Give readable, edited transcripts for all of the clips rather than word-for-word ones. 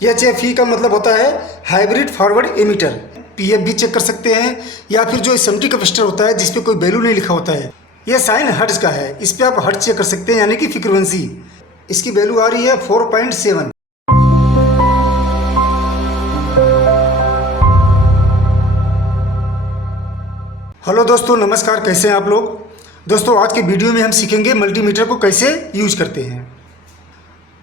HFE का मतलब होता है हाइब्रिड फॉरवर्ड एमीटर। PF भी चेक कर सकते हैं, या फिर जो SMT कैपेसिटर होता है जिस पे कोई वैल्यू नहीं लिखा होता है, ये साइन हर्ट्ज का है। इस पे आप हर्ट्ज चेक कर सकते हैं, यानी कि फ्रीक्वेंसी। इसकी वैल्यू आ रही है 4.7। हेलो दोस्तों, नमस्कार। कैसे हैं आप लोग? दोस्तों, आज के वीडियो में हम सीखेंगे मल्टीमीटर को कैसे यूज करते हैं।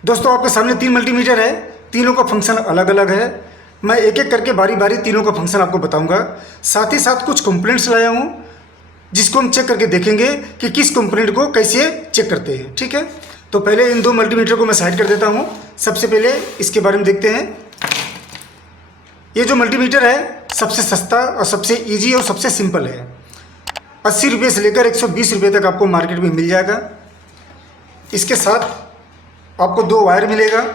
दोस्तों, आपके सामने 3 मल्टीमीटर है, तीनों का फंक्शन अलग अलग है। मैं एक एक करके बारी बारी तीनों का फंक्शन आपको बताऊंगा। साथ ही साथ कुछ कंपोनेंट्स लाया हूं जिसको हम चेक करके देखेंगे कि किस कंपोनेंट को कैसे चेक करते हैं। ठीक है, तो पहले इन 2 मल्टीमीटर को मैं साइड कर देता हूं। सबसे पहले इसके बारे में देखते हैं। ये जो मल्टीमीटर है सबसे सस्ता और सबसे ईजी और सबसे सिंपल है। 80 रुपये से लेकर 120 रुपये तक आपको मार्केट में मिल जाएगा। इसके साथ आपको 2 वायर मिलेगा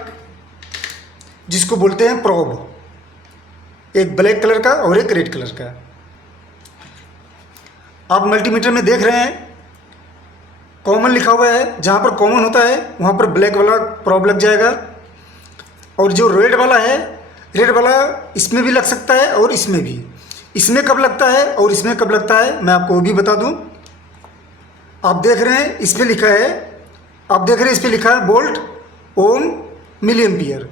जिसको बोलते हैं प्रोब, एक ब्लैक कलर का और एक रेड कलर का। आप मल्टीमीटर में देख रहे हैं कॉमन लिखा हुआ है, जहाँ पर कॉमन होता है वहाँ पर ब्लैक वाला प्रोब लग जाएगा। और जो रेड वाला है, रेड वाला इसमें भी लग सकता है और इसमें भी। इसमें कब लगता है और इसमें कब लगता है मैं आपको वो भी बता दूं। आप देख रहे हैं इस पे लिखा है, आप देख रहे हैं इस पे लिखा है वोल्ट, ओम, मिली एम्पियर।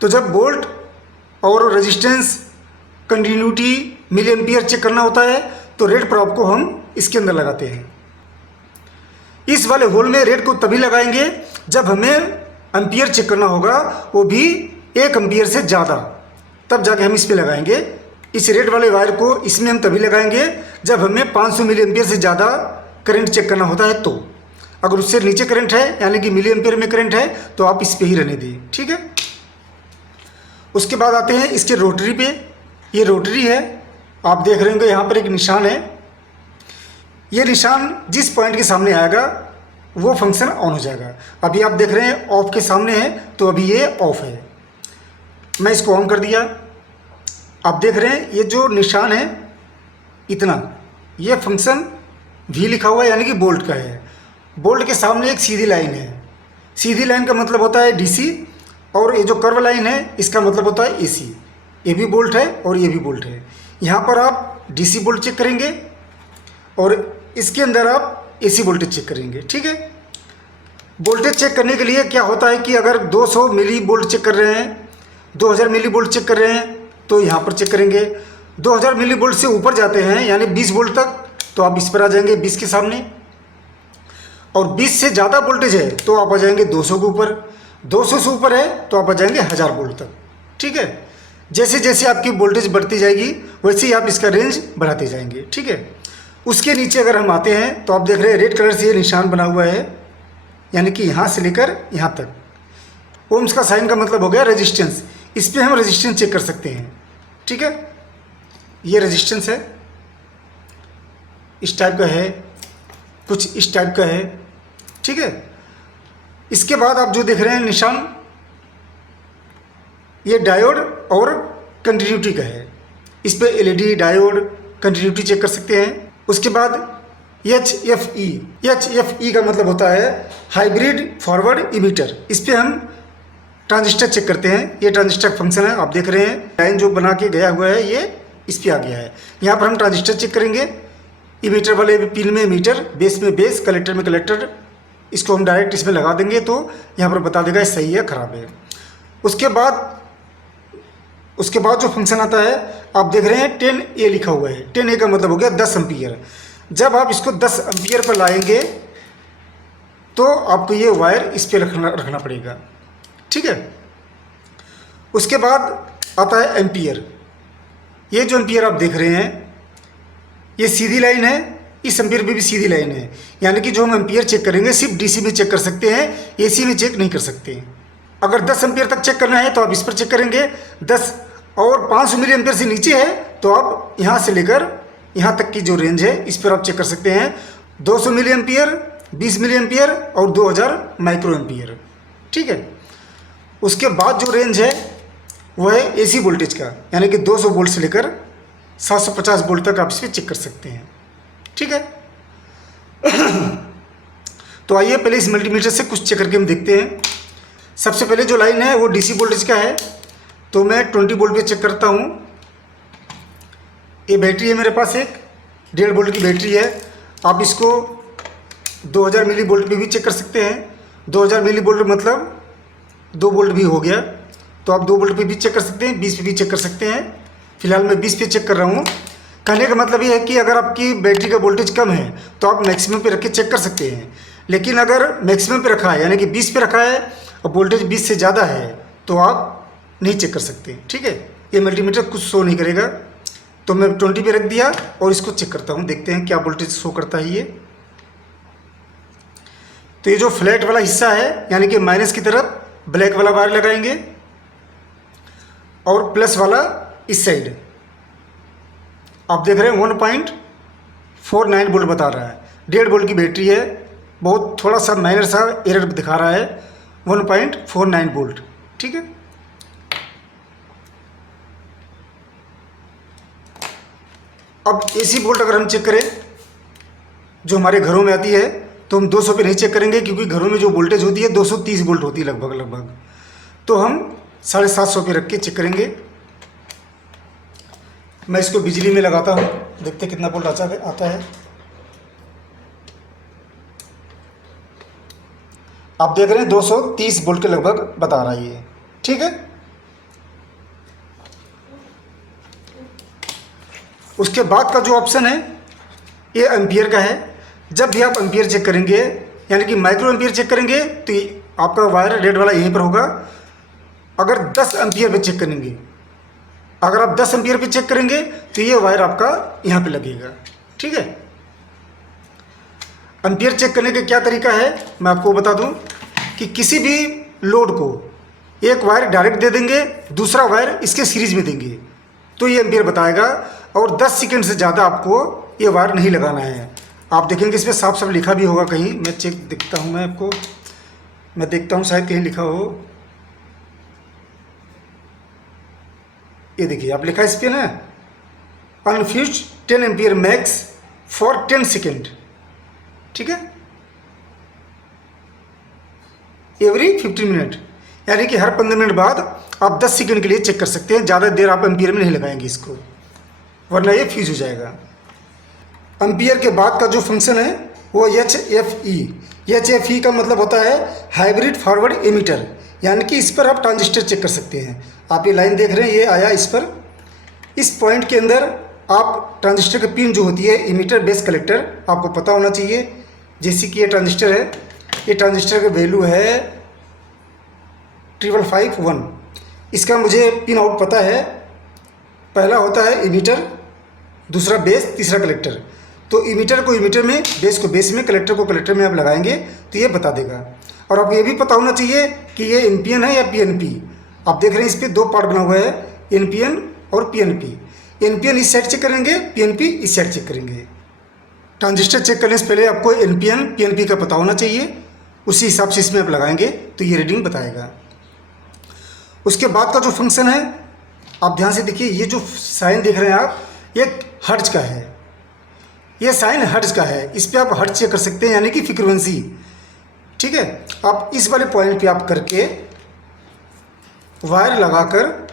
तो जब वोल्ट और resistance, continuity, milli ampere check करना होता है तो रेड प्रोब को हम इसके अंदर लगाते हैं। इस वाले होल में रेड को तभी लगाएंगे जब हमें एम्पियर चेक करना होगा, वो भी 1 एम्पियर से ज़्यादा, तब जाके हम इस पे लगाएंगे। इस रेड वाले वायर को इसमें हम तभी लगाएंगे जब हमें 500 मिली एम्पियर से ज़्यादा करंट चेक करना होता है। तो अगर उससे नीचे करंट है, यानी कि मिली एम्पियर में करंट है, तो आप इस पे ही रहने दें। ठीक है, उसके बाद आते हैं इसके रोटरी पे। ये रोटरी है, आप देख रहे होंगे यहाँ पर एक निशान है। ये निशान जिस पॉइंट के सामने आएगा वो फंक्शन ऑन हो जाएगा। अभी आप देख रहे हैं ऑफ के सामने है, तो अभी ये ऑफ है। मैं इसको ऑन कर दिया। आप देख रहे हैं ये जो निशान है इतना, ये फंक्शन V लिखा हुआ है, यानी कि बोल्ट का है। बोल्ट के सामने एक सीधी लाइन है। सीधी लाइन का मतलब होता है DC, और ये जो कर्व लाइन है इसका मतलब होता है AC। ये भी बोल्ट है और ये भी बोल्ट है। यहाँ पर आप DC बोल्ट चेक करेंगे और इसके अंदर आप AC वोल्टेज चेक करेंगे। ठीक है, वोल्टेज चेक करने के लिए क्या होता है कि अगर 200 मिली वोल्ट चेक कर रहे हैं, 2000 मिली वोल्ट चेक कर रहे हैं, तो यहाँ पर चेक करेंगे। 2000 मिली वोल्ट से ऊपर जाते हैं, यानी 20 वोल्ट तक, तो आप इस पर आ जाएंगे 20 के सामने। और 20 से ज़्यादा वोल्टेज है तो आप आ जाएंगे 200 के ऊपर। 200 से ऊपर है तो आप आ जाएंगे 1000 वोल्ट तक। ठीक है, जैसे जैसे आपकी वोल्टेज बढ़ती जाएगी वैसे ही आप इसका रेंज बढ़ाते जाएंगे। ठीक है, उसके नीचे अगर हम आते हैं तो आप देख रहे हैं रेड कलर से ये निशान बना हुआ है, यानी कि यहाँ से लेकर यहाँ तक। ओम्स का साइन का मतलब हो गया रेजिस्टेंस। इस पर हम रेजिस्टेंस चेक कर सकते हैं। ठीक है, ये रेजिस्टेंस है, इस टाइप का है, कुछ इस टाइप का है। ठीक है, इसके बाद आप जो देख रहे हैं निशान, ये डायोड और कंटिन्यूटी का है। इस पे LED, डायोड, कंटिन्यूटी चेक कर सकते हैं। उसके बाद HFE, HFE का मतलब होता है हाइब्रिड फॉरवर्ड इमीटर। इस पे हम ट्रांजिस्टर चेक करते हैं। ये ट्रांजिस्टर फंक्शन है, आप देख रहे हैं लाइन जो बना के गया हुआ है ये इस पे आ गया है। यहाँ पर हम ट्रांजिस्टर चेक करेंगे। इमीटर वाले पिन में मीटर, बेस में बेस, कलेक्टर में कलेक्टर। इसको हम डायरेक्ट इसमें लगा देंगे तो यहाँ पर बता देगा सही है खराब है। उसके बाद जो फंक्शन आता है, आप देख रहे हैं 10A लिखा हुआ है। 10A का मतलब हो गया 10 एम्पियर। जब आप इसको 10 एम्पियर पर लाएंगे तो आपको ये वायर इस पर रखना पड़ेगा। ठीक है, उसके बाद आता है एम्पियर। ये जो एम्पियर आप देख रहे हैं ये सीधी लाइन है, इस एम्पियर पे भी सीधी लाइन है। यानी कि जो हम एम्पियर चेक करेंगे सिर्फ DC में चेक कर सकते हैं, AC में चेक नहीं कर सकते। अगर 10 एम्पियर तक चेक करना है तो आप इस पर चेक करेंगे। 10 और 500 मिली एम्पियर से नीचे है तो आप यहाँ से लेकर यहाँ तक की जो रेंज है इस पर आप चेक कर सकते हैं। 200 मिली एम्पियर, 20 मिली एम्पियर और 2000 माइक्रो एम्पियर। ठीक है, उसके बाद जो रेंज है वो है AC वोल्टेज का, यानी कि 200 वोल्ट से लेकर 750 वोल्ट तक आप इस पर चेक कर सकते हैं। ठीक है, तो आइए पहले इस मल्टीमीटर से कुछ चेक करके हम देखते हैं। सबसे पहले जो लाइन है वो DC वोल्टेज का है। तो मैं 20 वोल्ट पे चेक करता हूँ। ये बैटरी है मेरे पास, एक 1.5 वोल्ट की बैटरी है। आप इसको 2000 मिली वोल्ट पे भी चेक कर सकते हैं। 2000 मिली वोल्ट मतलब 2 वोल्ट भी हो गया, तो आप 2 वोल्ट पे भी चेक कर सकते हैं, 20 पे भी चेक कर सकते हैं। फिलहाल मैं 20 पे चेक कर रहा हूँ। कहने का मतलब ये है कि अगर आपकी बैटरी का वोल्टेज कम है तो आप मैक्सिमम पे रख के चेक कर सकते हैं, लेकिन अगर मैक्सिमम पे रखा है यानी कि 20 पे रखा है और वोल्टेज 20 से ज़्यादा है तो आप नहीं चेक कर सकते। ठीक है, ये मल्टीमीटर कुछ शो नहीं करेगा। तो मैं 20 पे रख दिया और इसको चेक करता हूँ, देखते हैं क्या वोल्टेज शो करता है ये। तो ये जो फ्लैट वाला हिस्सा है यानी कि माइनस की तरफ ब्लैक वाला वायर लगाएंगे और प्लस वाला इस साइड। आप देख रहे हैं 1.49 वोल्ट बता रहा है। 1.5 वोल्ट की बैटरी है, बहुत थोड़ा सा माइनर सा एरर दिखा रहा है, 1.49 वोल्ट। ठीक है, अब एसी वोल्ट अगर हम चेक करें जो हमारे घरों में आती है तो हम 200 पे नहीं चेक करेंगे, क्योंकि घरों में जो वोल्टेज होती है 230 वोल्ट होती है लगभग। तो हम 750 पे रख के चेक करेंगे। मैं इसको बिजली में लगाता हूँ, देखते कितना वोल्ट आता है। आप देख रहे हैं 230 वोल्ट के लगभग बता रहा है ये। ठीक है, उसके बाद का जो ऑप्शन है ये एम्पियर का है। जब भी आप एम्पियर चेक करेंगे यानी कि माइक्रो एम्पियर चेक करेंगे तो आपका वायर रेड वाला यहीं पर होगा। अगर 10 एम्पियर पे चेक करेंगे, अगर आप 10 एम्पियर पे चेक करेंगे तो ये वायर आपका यहाँ पे लगेगा। ठीक है, एम्पियर चेक करने का क्या तरीका है मैं आपको बता दूं कि किसी भी लोड को एक वायर डायरेक्ट दे देंगे, दूसरा वायर इसके सीरीज में देंगे तो ये एम्पियर बताएगा, और 10 सेकंड से ज़्यादा आपको ये वायर नहीं लगाना है। आप देखेंगे इसमें साफ साफ लिखा भी होगा कहीं, मैं चेक देखता हूँ, मैं आपको मैं देखता हूँ शायद कहीं लिखा हो। ये देखिए आप लिखा है इस पर ना, अनफ्यूज 10 एम्पियर मैक्स फॉर 10 सेकेंड। ठीक है, एवरी 15 मिनट, यानी कि हर 15 मिनट बाद आप 10 सेकेंड के लिए चेक कर सकते हैं। ज़्यादा देर आप एम्पियर में नहीं लगाएंगे इसको, वरना ये फ्यूज हो जाएगा। एम्पियर के बाद का जो फंक्शन है वो HFE। HFE का मतलब होता है हाइब्रिड फॉरवर्ड एमीटर, यानी कि इस पर आप ट्रांजिस्टर चेक कर सकते हैं। आप ये लाइन देख रहे हैं, ये आया इस पर, इस पॉइंट के अंदर आप ट्रांजिस्टर की पिन जो होती है एमीटर बेस कलेक्टर आपको पता होना चाहिए। जैसे कि ये ट्रांजिस्टर है, ये ट्रांजिस्टर का वैल्यू है 5551। इसका मुझे पिन आउट पता है, पहला होता है एमीटर, दूसरा बेस, तीसरा कलेक्टर। तो एमीटर को एमीटर में, बेस को बेस में, कलेक्टर को कलेक्टर में आप लगाएंगे तो ये बता देगा। और आपको ये भी पता होना चाहिए कि ये एनपीएन है या पीएनपी। आप देख रहे हैं इस पर 2 पार्ट बना हुआ है, एनपीएन और पीएनपी। एनपीएन इस साइड चेक करेंगे, पीएनपी इस साइड चेक करेंगे। ट्रांजिस्टर चेक करने से पहले आपको एनपीएन पीएनपी का पता होना चाहिए, उसी हिसाब से इसमें आप लगाएंगे तो ये रीडिंग बताएगा। उसके बाद का जो फंक्शन है आप ध्यान से देखिए, ये जो साइन देख रहे हैं आप, ये हर्ट्ज का है, ये साइन हर्ट्ज का है। इस पर आप हर्ट्ज चेक कर सकते हैं, यानी कि फ्रीक्वेंसी। ठीक है, आप इस वाले पॉइंट पे आप करके वायर लगाकर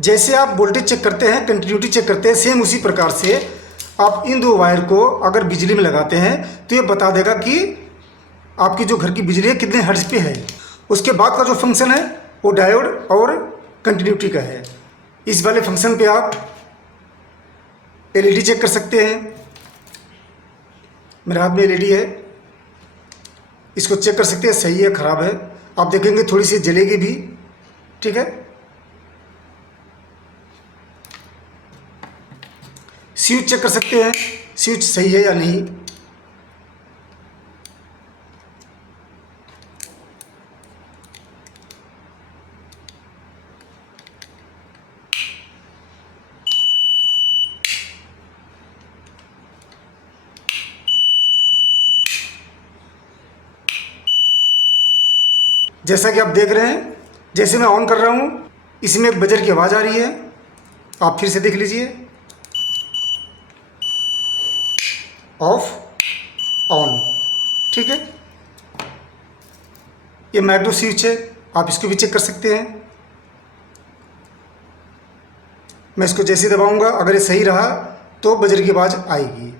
जैसे आप वोल्टेज चेक करते हैं, कंटिन्यूटी चेक करते हैं, सेम उसी प्रकार से आप इन 2 वायर को अगर बिजली में लगाते हैं तो ये बता देगा कि आपकी जो घर की बिजली है कितने हर्ट्ज पे है। उसके बाद का जो फंक्शन है वो डायोड और कंटिन्यूटी का है। इस वाले फंक्शन पे आप एलईडी चेक कर सकते हैं। मेरे हाथ में एलईडी है, इसको चेक कर सकते हैं सही है ख़राब है। आप देखेंगे थोड़ी सी जलेगी भी। ठीक है, स्विच चेक कर सकते हैं स्विच सही है या नहीं। जैसा कि आप देख रहे हैं, जैसे मैं ऑन कर रहा हूँ इसमें एक बजर की आवाज़ आ रही है, आप फिर से देख लीजिए। Of, on. ठीक है, ये मैग्नो स्विच है, आप इसको भी चेक कर सकते हैं। मैं इसको जैसे दबाऊंगा, अगर ये सही रहा तो बजर की आवाज़ आएगी।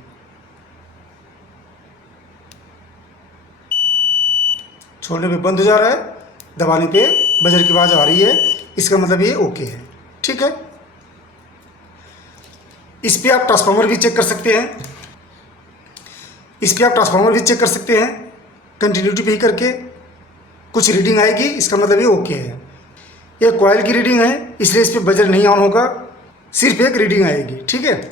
छोड़ने पे बंद हो जा रहा है, दबाने पे बजर की आवाज़ आ रही है, इसका मतलब ये ओके है। ठीक है, इस पे आप ट्रांसफार्मर भी चेक कर सकते हैं, कंटिन्यूटी पे ही करके कुछ रीडिंग आएगी, इसका मतलब ये ओके है। ये कॉइल की रीडिंग है, इसलिए इस पर बजर नहीं ऑन होगा, सिर्फ एक रीडिंग आएगी। ठीक है,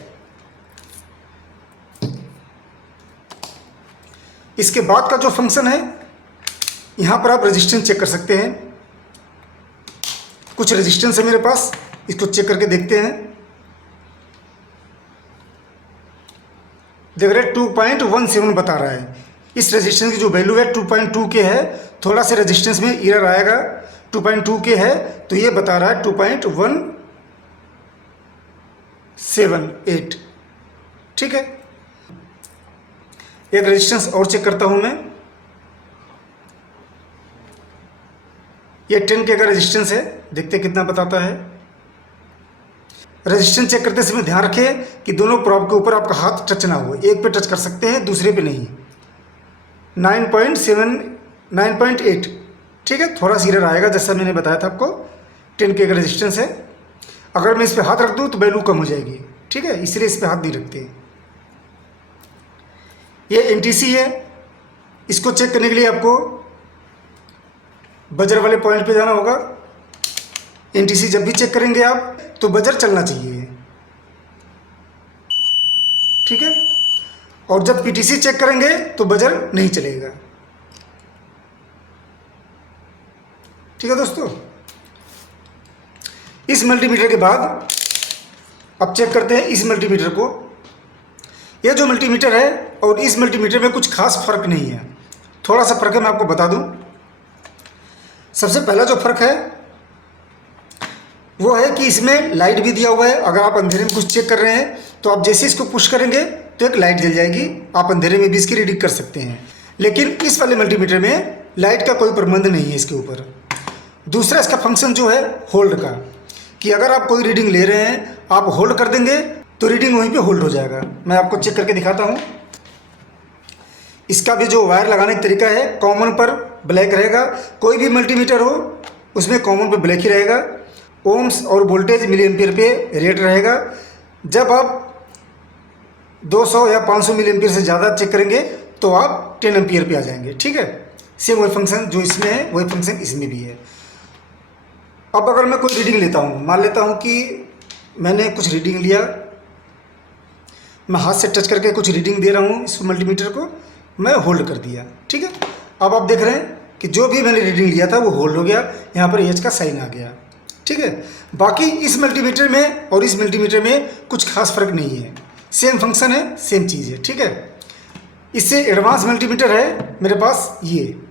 इसके बाद का जो फंक्शन है, यहाँ पर आप रेजिस्टेंस चेक कर सकते हैं। कुछ रेजिस्टेंस है मेरे पास, इसको चेक करके देखते हैं। देख रहे हैं 2.17 बता रहा है। इस रेजिस्टेंस की जो वैल्यू है 2.2 के है, थोड़ा सा रेजिस्टेंस में एरर आएगा। 2.2 के है तो ये बता रहा है 2.178। ठीक है, एक रेजिस्टेंस और चेक करता हूं मैं। ये 10 के का रेजिस्टेंस है, देखते हैं कितना बताता है। रेजिस्टेंस चेक करते समय ध्यान रखें कि दोनों प्रॉब के ऊपर आपका हाथ टच ना हो, एक पे टच कर सकते हैं, दूसरे पे नहीं। 9.8। ठीक है, थोड़ा सा एरर आएगा, जैसा मैंने बताया था आपको। 10 के का रेजिस्टेंस है, अगर मैं इस पर हाथ रख दूं तो वैल्यू कम हो जाएगी। ठीक है, इसलिए इस पर हाथ नहीं रखते। ये एनटीसी है, इसको चेक करने के लिए आपको बजर वाले पॉइंट पे जाना होगा। एनटीसी जब भी चेक करेंगे आप तो बजर चलना चाहिए। ठीक है, और जब पीटीसी चेक करेंगे तो बजर नहीं चलेगा। ठीक है दोस्तों, इस मल्टीमीटर के बाद अब चेक करते हैं इस मल्टीमीटर को। यह जो मल्टीमीटर है और इस मल्टीमीटर में कुछ खास फर्क नहीं है, थोड़ा सा फर्क है, मैं आपको बता दूं। सबसे पहला जो फर्क है वो है कि इसमें लाइट भी दिया हुआ है। अगर आप अंधेरे में कुछ चेक कर रहे हैं तो आप जैसे इसको पुश करेंगे तो एक लाइट जल जाएगी, आप अंधेरे में भी इसकी रीडिंग कर सकते हैं। लेकिन इस वाले मल्टीमीटर में लाइट का कोई प्रबंध नहीं है इसके ऊपर। दूसरा इसका फंक्शन जो है होल्ड का, कि अगर आप कोई रीडिंग ले रहे हैं, आप होल्ड कर देंगे तो रीडिंग वहीं पे होल्ड हो जाएगा। मैं आपको चेक करके दिखाता हूँ। इसका भी जो वायर लगाने का तरीका है, कॉमन पर ब्लैक रहेगा। कोई भी मल्टीमीटर हो उसमें कॉमन पर ब्लैक ही रहेगा। ओम्स और वोल्टेज मिली एम्पियर पे रेट रहेगा। जब आप 200 या 500 मिली एम्पियर से ज़्यादा चेक करेंगे तो आप 10 एम्पियर पे आ जाएंगे। ठीक है, सेम वही फंक्शन जो इसमें है वही फंक्शन इसमें भी है। अब अगर मैं कोई रीडिंग लेता हूँ, मान लेता हूँ कि मैंने कुछ रीडिंग लिया, मैं हाथ से टच करके कुछ रीडिंग दे रहा हूँ, इस मल्टीमीटर को मैं होल्ड कर दिया। ठीक है, अब आप देख रहे हैं कि जो भी मैंने रीडिंग लिया था वो होल्ड हो गया, यहाँ पर एच का साइन आ गया। ठीक है, बाकी इस मल्टीमीटर में और इस मल्टीमीटर में कुछ खास फर्क नहीं है, सेम फंक्शन है, सेम चीज़ है। ठीक है, इससे एडवांस मल्टीमीटर है मेरे पास ये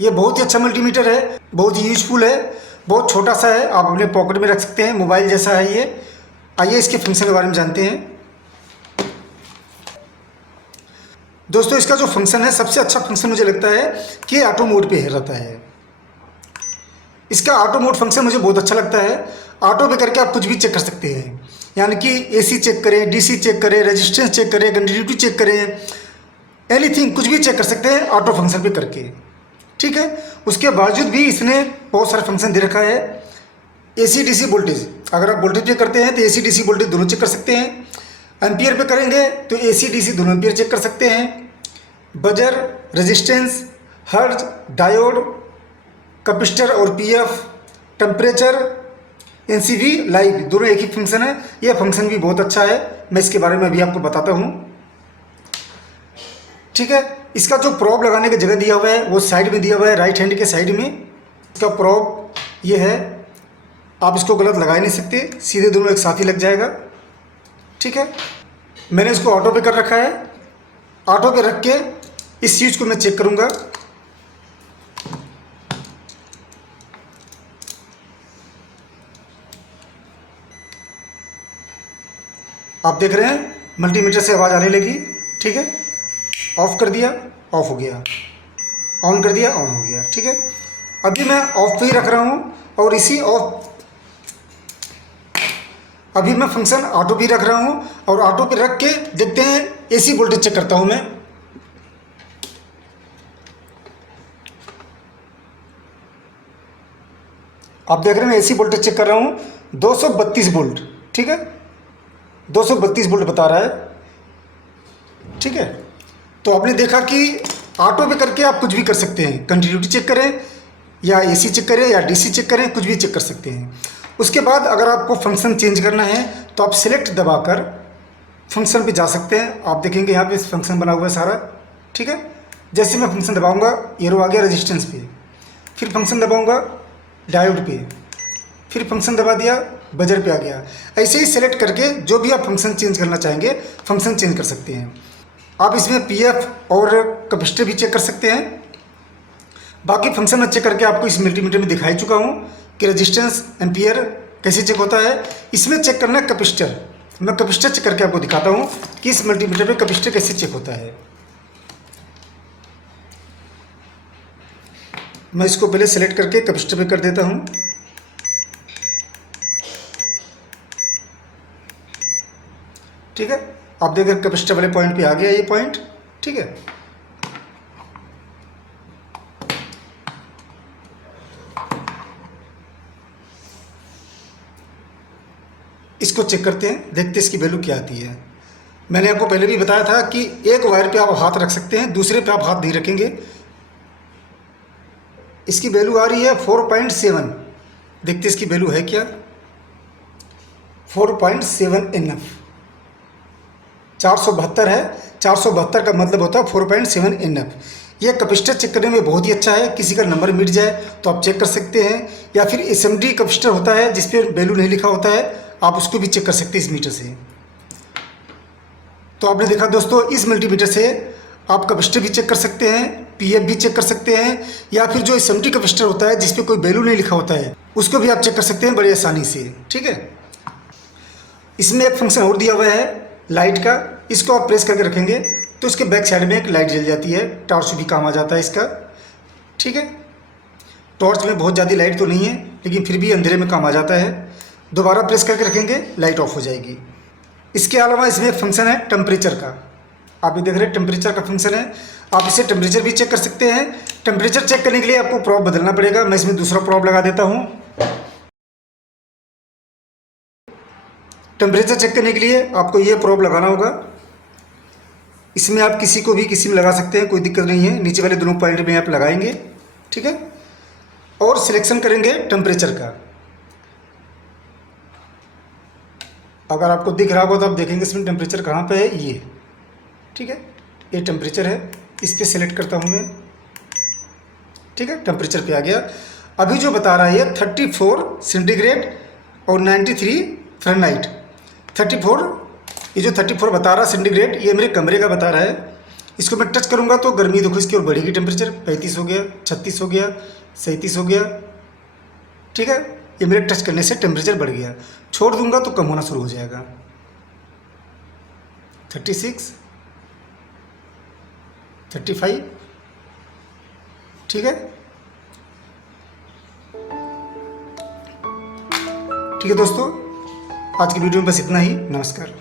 बहुत ही अच्छा मल्टीमीटर है, बहुत ही यूजफुल है, बहुत छोटा सा है, आप अपने पॉकेट में रख सकते हैं, मोबाइल जैसा है ये। आइए इसके फंक्शन के बारे में जानते हैं। दोस्तों, इसका जो फंक्शन है, सबसे अच्छा फंक्शन मुझे लगता है कि ऑटो मोड पे रहता है। इसका ऑटो मोड फंक्शन मुझे बहुत अच्छा लगता है। ऑटो पे करके आप कुछ भी चेक कर सकते हैं, यानी कि एसी चेक करें, डीसी चेक करें, रेजिस्टेंस चेक करें, कंटिन्यूटी चेक करें, एनीथिंग, कुछ भी चेक कर सकते हैं ऑटो फंक्शन पे करके। ठीक है, उसके बावजूद भी इसने बहुत सारा फंक्शन दे रखा है। एसी डीसी वोल्टेज, अगर आप वोल्टेज पे करते हैं तो एसी डीसी वोल्टेज दोनों चेक कर सकते हैं। एम्पियर पे करेंगे तो एसी डीसी दोनों एम्पियर चेक कर सकते हैं। बजर, रेजिस्टेंस, हर्ज, डायोड, कैपेसिटर और पीएफ, टेम्परेचर, एनसीवी, लाइव, दोनों एक ही फंक्शन है। यह फंक्शन भी बहुत अच्छा है, मैं इसके बारे में अभी आपको बताता हूँ। ठीक है, इसका जो प्रोब लगाने की जगह दिया हुआ है वो साइड में दिया हुआ है, राइट हैंड के साइड में। इसका प्रोब ये है, आप इसको गलत लगा ही नहीं सकते, सीधे दोनों एक साथ ही लग जाएगा। ठीक है, मैंने इसको ऑटो पे कर रखा है। ऑटो पे रख के इस चीज़ को मैं चेक करूँगा। आप देख रहे हैं मल्टीमीटर से आवाज़ आने लगी। ठीक है, ऑफ कर दिया, ऑफ हो गया, ऑन कर दिया, ऑन हो गया। ठीक है, अभी मैं ऑफ पे ही रख रहा हूँ और इसी ऑफ अभी मैं फंक्शन ऑटो भी रख रहा हूँ और ऑटो पे रख के देखते हैं एसी वोल्टेज चेक करता हूँ मैं। आप देख रहे हैं एसी वोल्टेज चेक कर रहा हूँ 232 वोल्ट, ठीक है, 232 वोल्ट बता रहा है, ठीक है। तो आपने देखा कि ऑटो पे करके आप कुछ भी कर सकते हैं, कंटिन्यूटी चेक करें या एसी चेक करें या डीसी चेक करें, कुछ भी चेक कर सकते हैं। उसके बाद अगर आपको फंक्शन चेंज करना है तो आप सिलेक्ट दबाकर फंक्शन पे जा सकते हैं। आप देखेंगे यहाँ पे फंक्शन बना हुआ है सारा, ठीक है। जैसे मैं फंक्शन दबाऊंगा एरो आ गया रेजिस्टेंस पे, फिर फंक्शन दबाऊंगा डायोड पे, फिर फंक्शन दबा दिया बजर पे आ गया। ऐसे ही सेलेक्ट करके जो भी आप फंक्शन चेंज करना चाहेंगे फंक्शन चेंज कर सकते हैं। आप इसमें पीएफ और कैपेसिटर भी चेक कर सकते हैं। बाकी फंक्शन मैं चेक करके आपको इस मल्टीमीटर में दिखाई चुका हूँ कि रेजिस्टेंस एम्पियर कैसे चेक होता है। इसमें चेक करना है कैपेसिटर, मैं कैपेसिटर चेक करके आपको दिखाता हूँ कि इस मल्टीमीटर में कैपेसिटर कैसे चेक होता है। मैं इसको पहले सेलेक्ट करके कैपेसिटर पे कर देता हूँ। ठीक है, आप देख रहे कैपेसिटर वाले पॉइंट पे आ गया ये पॉइंट, ठीक है। इसको चेक करते हैं, देखते हैं इसकी वैल्यू क्या आती है। मैंने आपको पहले भी बताया था कि एक वायर पे आप हाथ रख सकते हैं, दूसरे पे आप हाथ नहीं रखेंगे। इसकी वैल्यू आ रही है 4.7, देखते इसकी वैल्यू है क्या, 4.7 NF, 472 है। 472 का मतलब होता है 4.7 NF। यह कैपेसिटर चेक करने में बहुत ही अच्छा है। किसी का नंबर मिट जाए तो आप चेक कर सकते हैं, या फिर SMD कैपेसिटर होता है जिस पे वैल्यू नहीं लिखा होता है, आप उसको भी चेक कर सकते हैं इस मीटर से। तो आपने देखा दोस्तों, इस मल्टीमीटर से आप कैपेसिटर भी चेक कर सकते हैं, पीएफ भी चेक कर सकते हैं, या फिर जो SMD कैपेसिटर होता है जिस पे कोई वैल्यू नहीं लिखा होता है उसको भी आप चेक कर सकते हैं बड़ी आसानी से, ठीक है। इसमें एक फंक्शन और दिया हुआ है लाइट का, इसको आप प्रेस करके रखेंगे तो इसके बैक साइड में एक लाइट जल जाती है, टॉर्च भी काम आ जाता है इसका, ठीक है। टॉर्च में बहुत ज़्यादा लाइट तो नहीं है लेकिन फिर भी अंधेरे में काम आ जाता है। दोबारा प्रेस करके रखेंगे लाइट ऑफ हो जाएगी। इसके अलावा इसमें फंक्शन है टेम्परेचर का, आप ये देख रहे हैं टेम्परेचर का फंक्शन है। आप इसे टेम्परेचर भी चेक कर सकते हैं। टेम्परेचर चेक करने के लिए आपको प्रॉब बदलना पड़ेगा। मैं इसमें दूसरा प्रॉब लगा देता हूँ। टेम्परेचर चेक करने के लिए आपको ये प्रॉब लगाना होगा। इसमें आप किसी को भी किसी में लगा सकते हैं, कोई दिक्कत नहीं है। नीचे वाले दोनों पॉइंट में आप लगाएंगे, ठीक है, और सिलेक्शन करेंगे टेम्परेचर का। अगर आपको दिख रहा होगा तो आप देखेंगे इसमें टेम्परेचर कहाँ पे है, ये, ठीक है, ये टेम्परेचर है। इस पर सेलेक्ट करता हूँ मैं, ठीक है, टेम्परेचर पे आ गया। अभी जो बता रहा है ये 34 सेंटीग्रेड और 93 फ़ारेनहाइट। 34, ये जो 34 बता रहा है सेंटीग्रेड, ये मेरे कमरे का बता रहा है। इसको मैं टच करूँगा तो गर्मी देखो इसकी ओर बढ़ेगी। टेम्परेचर 35 हो गया, 36 हो गया, 37 हो गया, ठीक है। ये मेरे टच करने से टेम्परेचर बढ़ गया। छोड़ दूंगा तो कम होना शुरू हो जाएगा। 36, 35, ठीक है, ठीक है दोस्तों, आज की वीडियो में बस इतना ही। नमस्कार।